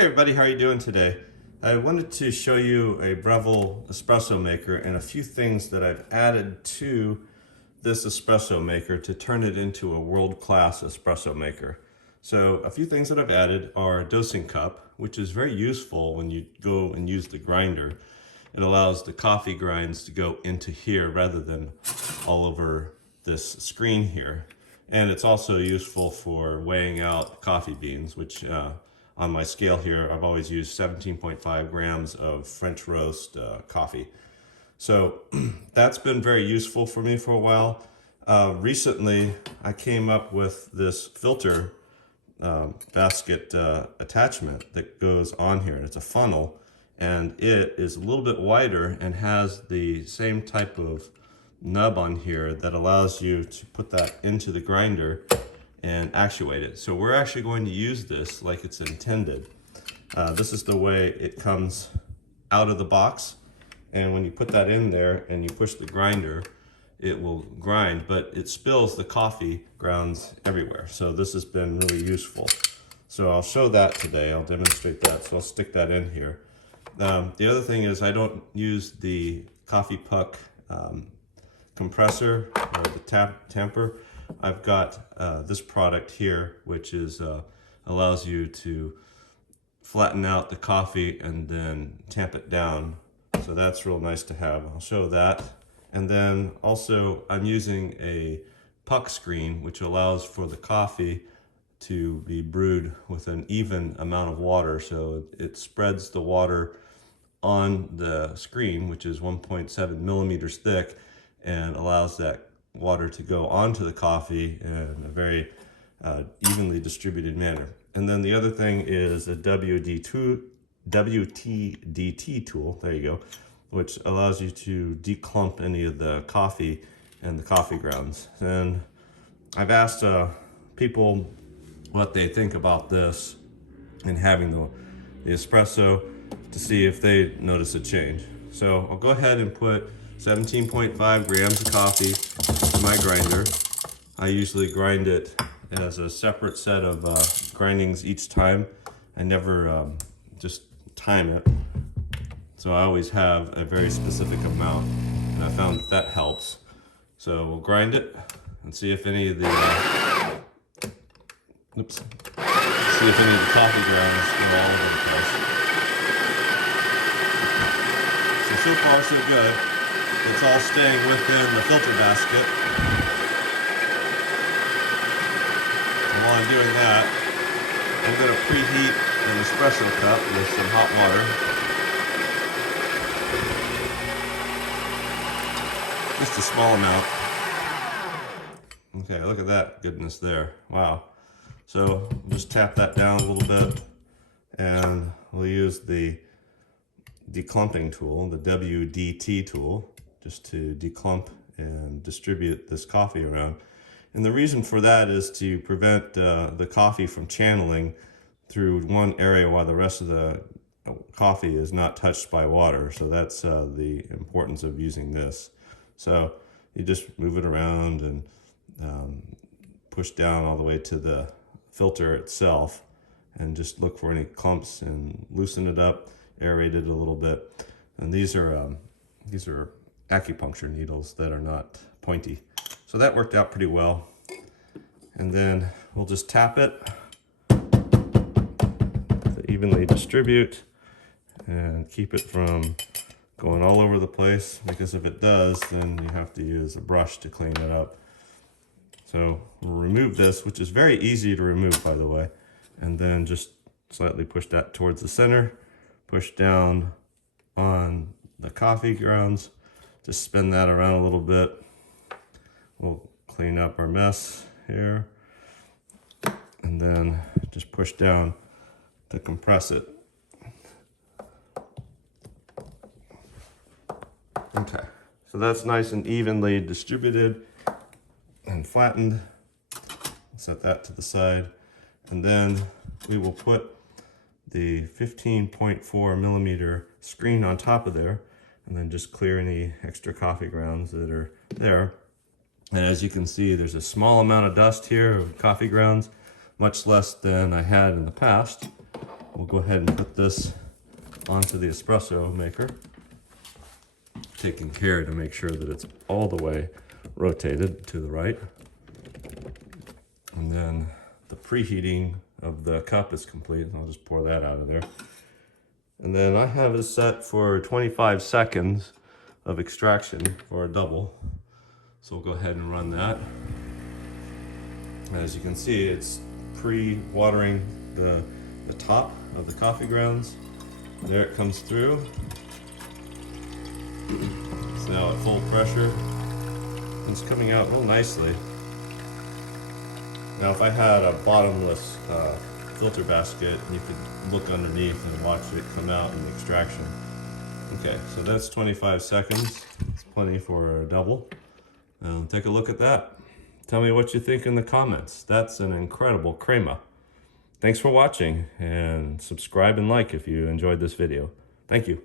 Hey everybody, how are you doing today? I wanted to show you a Breville espresso maker and a few things that I've added to this espresso maker to turn it into a world-class espresso maker. So a few things that I've added are a dosing cup, which is very useful when you go and use the grinder. It allows the coffee grinds to go into here rather than all over this screen here. And it's also useful for weighing out coffee beans, which on my scale here, I've always used 17.5 grams of French roast coffee. So that's been very useful for me for a while. Recently, I came up with this filter basket attachment that goes on here. It's a funnel, and it is a little bit wider and has the same type of nub on here that allows you to put that into the grinder and actuate it. So we're actually going to use this like it's intended. This is the way it comes out of the box, and when you put that in there and you push the grinder, it will grind, but it spills the coffee grounds everywhere. So this has been really useful. So I'll show that today. I'll demonstrate that. So I'll stick that in here. The other thing is I don't use the coffee puck compressor or the tamper. I've got this product here, which is allows you to flatten out the coffee and then tamp it down. So that's real nice to have. I'll show that. And then also I'm using a puck screen, which allows for the coffee to be brewed with an even amount of water. So it spreads the water on the screen, which is 1.7 millimeters thick, and allows that water to go onto the coffee in a very evenly distributed manner. And then the other thing is a WTDT tool, there you go, which allows you to declump any of the coffee and the coffee grounds. And I've asked people what they think about this and having the espresso to see if they notice a change. So I'll go ahead and put 17.5 grams of coffee in my grinder. I usually grind it as a separate set of grindings each time. I never just time it. So I always have a very specific amount, and I found that helps. So we'll grind it and see if any of the coffee grounds go all over the place. So far so good. It's all staying within the filter basket. And while I'm doing that, I'm going to preheat an espresso cup with some hot water. Just a small amount. Okay, look at that goodness there. Wow. So just tap that down a little bit, and we'll use the declumping tool, the WDT tool, just to declump and distribute this coffee around. And the reason for that is to prevent the coffee from channeling through one area while the rest of the coffee is not touched by water. So that's the importance of using this. So you just move it around and push down all the way to the filter itself, and just look for any clumps and loosen it up, aerate it a little bit. And these are acupuncture needles that are not pointy. So that worked out pretty well. And then we'll just tap it to evenly distribute and keep it from going all over the place, because if it does, then you have to use a brush to clean it up. So we'll remove this, which is very easy to remove, by the way, and then just slightly push that towards the center, push down on the coffee grounds, just spin that around a little bit. We'll clean up our mess here, and then just push down to compress it. Okay, so that's nice and evenly distributed and flattened. Set that to the side, and then we will put the 15.4 millimeter screen on top of there, and then just clear any extra coffee grounds that are there. And as you can see, there's a small amount of dust here of coffee grounds, much less than I had in the past. we'll go ahead and put this onto the espresso maker, taking care to make sure that it's all the way rotated to the right. And then the preheating of the cup is complete, and I'll just pour that out of there. And then I have it set for 25 seconds of extraction for a double. So we'll go ahead and run that. As you can see, it's pre-watering the top of the coffee grounds. There it comes through. It's now at full pressure. It's coming out real nicely. Now if I had a bottomless filter basket, you could look underneath and watch it come out in the extraction. Okay, so that's 25 seconds. It's plenty for a double. Take a look at that. Tell me what you think in the comments. That's an incredible crema. Thanks for watching, and subscribe and like if you enjoyed this video. Thank you.